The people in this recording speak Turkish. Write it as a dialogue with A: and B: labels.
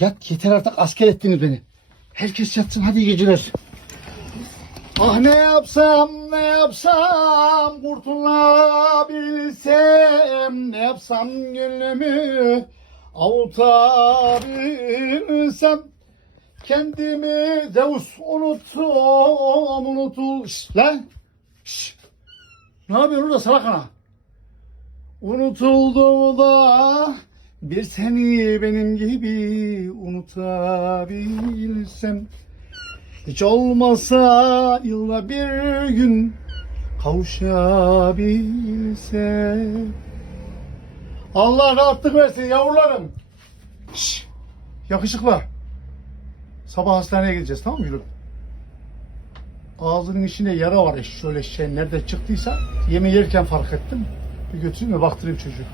A: Yat yeter artık asker ettiniz beni. Herkes yatsın hadi iyi geceler. Ah ne yapsam ne yapsam kurtulabilsem ne yapsam gönlümü avutabilsem kendimi Zeus unuttum unutul lan Şşt. ne yapıyorsun orada salak ana unutuldu da bir seni benim gibi unutabilsem hiç olmasa yılda bir gün kavuşabilsem. Allah rahatlık versin yavrularım. Şş, yakışıklı. Sabah hastaneye gideceğiz tamam mı gülüm? Ağzının içinde yara var. Şöyle şey nerede çıktıysa yemeği yerken fark ettim. Bir götüreyim de baktırayım çocuğu.